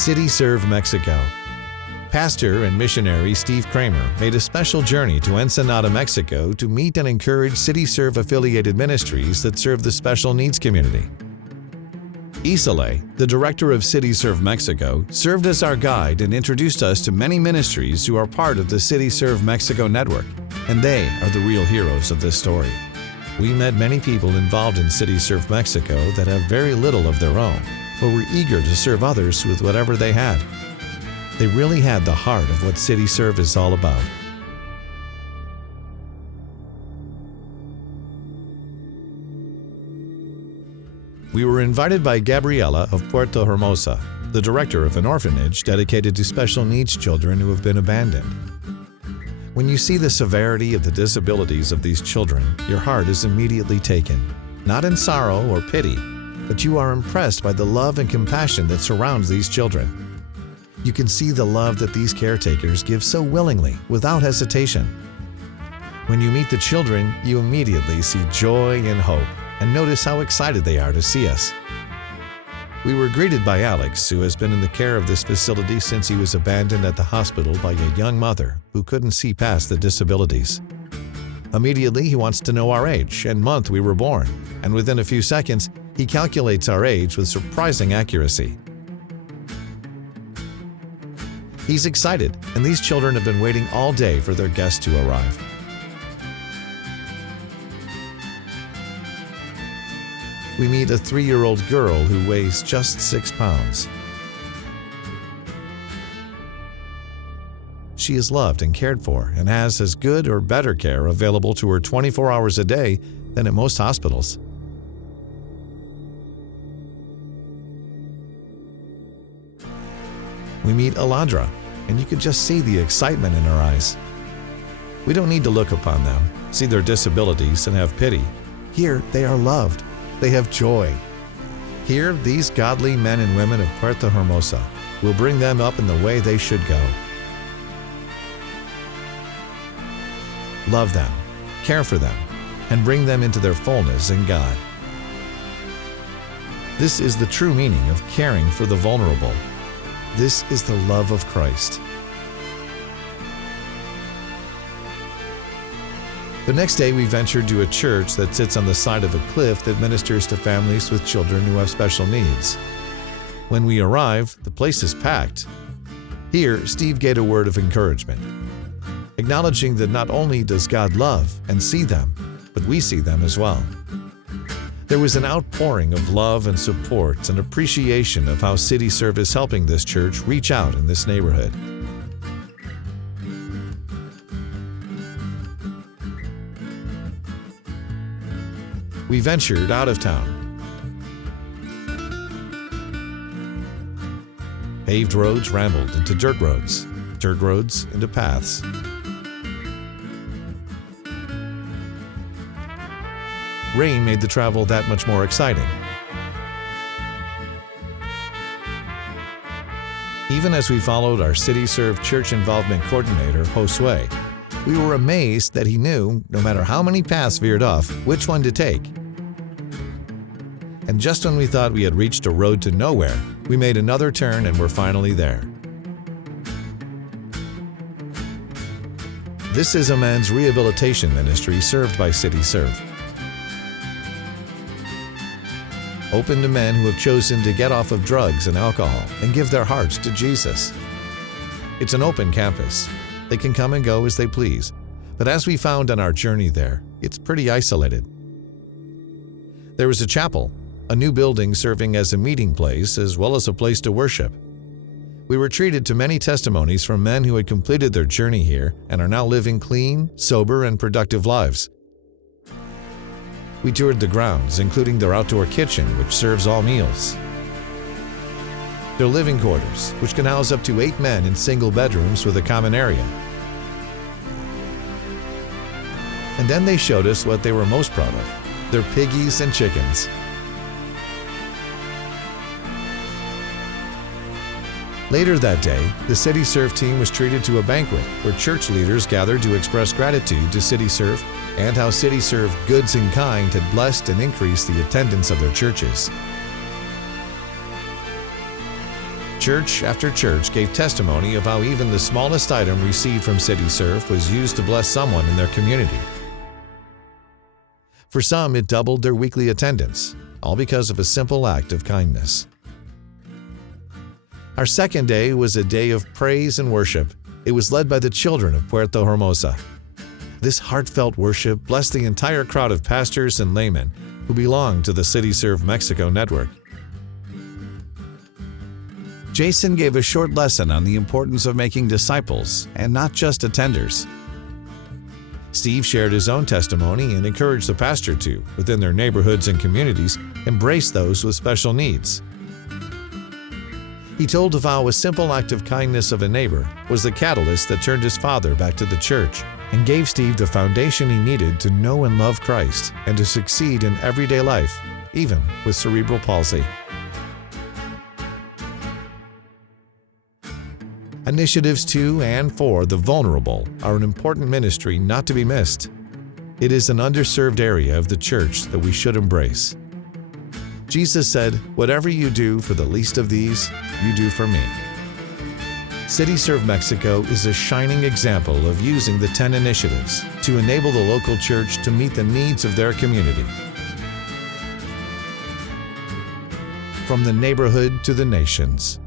CityServe Mexico. Pastor and missionary Steve Kramer made a special journey to Ensenada, Mexico to meet and encourage CityServe affiliated ministries that serve the special needs community. Eiseley, the director of CityServe Mexico, served as our guide and introduced us to many ministries who are part of the CityServe Mexico network, and they are the real heroes of this story. We met many people involved in CityServe Mexico that have very little of their own, but were eager to serve others with whatever they had. They really had the heart of what CityServe is all about. We were invited by Gabriela of Puerto Hermosa, the director of an orphanage dedicated to special needs children who have been abandoned. When you see the severity of the disabilities of these children, your heart is immediately taken, not in sorrow or pity, but you are impressed by the love and compassion that surrounds these children. You can see the love that these caretakers give so willingly, without hesitation. When you meet the children, you immediately see joy and hope, and notice how excited they are to see us. We were greeted by Alex, who has been in the care of this facility since he was abandoned at the hospital by a young mother who couldn't see past the disabilities. Immediately, he wants to know our age and month we were born, and within a few seconds, he calculates our age with surprising accuracy. He's excited, and these children have been waiting all day for their guests to arrive. We meet a 3-year-old girl who weighs just 6 pounds. She is loved and cared for and has as good or better care available to her 24 hours a day than at most hospitals. We meet Alondra, and you can just see the excitement in her eyes. We don't need to look upon them, see their disabilities, and have pity. Here, they are loved. They have joy. Here, these godly men and women of Puerto Hermosa will bring them up in the way they should go. Love them, care for them, and bring them into their fullness in God. This is the true meaning of caring for the vulnerable. This is the love of Christ. The next day, we ventured to a church that sits on the side of a cliff that ministers to families with children who have special needs. When we arrive, the place is packed. Here, Steve gave a word of encouragement, acknowledging that not only does God love and see them, but we see them as well. There was an outpouring of love and support and appreciation of how CityServe is helping this church reach out in this neighborhood. We ventured out of town. Paved roads rambled into dirt roads into paths. Rain made the travel that much more exciting. Even as we followed our CityServe Church Involvement Coordinator, Josue, we were amazed that he knew, no matter how many paths veered off, which one to take. And just when we thought we had reached a road to nowhere, we made another turn and were finally there. This is a men's rehabilitation ministry served by CityServe. Open to men who have chosen to get off of drugs and alcohol and give their hearts to Jesus. It's an open campus. They can come and go as they please, but as we found on our journey there, it's pretty isolated. There is a chapel, a new building serving as a meeting place as well as a place to worship. We were treated to many testimonies from men who had completed their journey here and are now living clean, sober, and productive lives. We toured the grounds, including their outdoor kitchen, which serves all meals. Their living quarters, which can house up to 8 men in single bedrooms with a common area. And then they showed us what they were most proud of, their piggies and chickens. Later that day, the CityServe team was treated to a banquet where church leaders gathered to express gratitude to CityServe and how CityServe Goods in Kind had blessed and increased the attendance of their churches. Church after church gave testimony of how even the smallest item received from CityServe was used to bless someone in their community. For some, it doubled their weekly attendance, all because of a simple act of kindness. Our second day was a day of praise and worship. It was led by the children of Puerto Hermosa. This heartfelt worship blessed the entire crowd of pastors and laymen who belong to the CityServe Mexico network. Jason gave a short lesson on the importance of making disciples and not just attenders. Steve shared his own testimony and encouraged the pastor to, within their neighborhoods and communities, embrace those with special needs. He told of how a simple act of kindness of a neighbor was the catalyst that turned his father back to the church and gave Steve the foundation he needed to know and love Christ and to succeed in everyday life, even with cerebral palsy. Initiatives to and for the vulnerable are an important ministry not to be missed. It is an underserved area of the church that we should embrace. Jesus said, "Whatever you do for the least of these, you do for me." CityServe Mexico is a shining example of using the 10 initiatives to enable the local church to meet the needs of their community. From the neighborhood to the nations.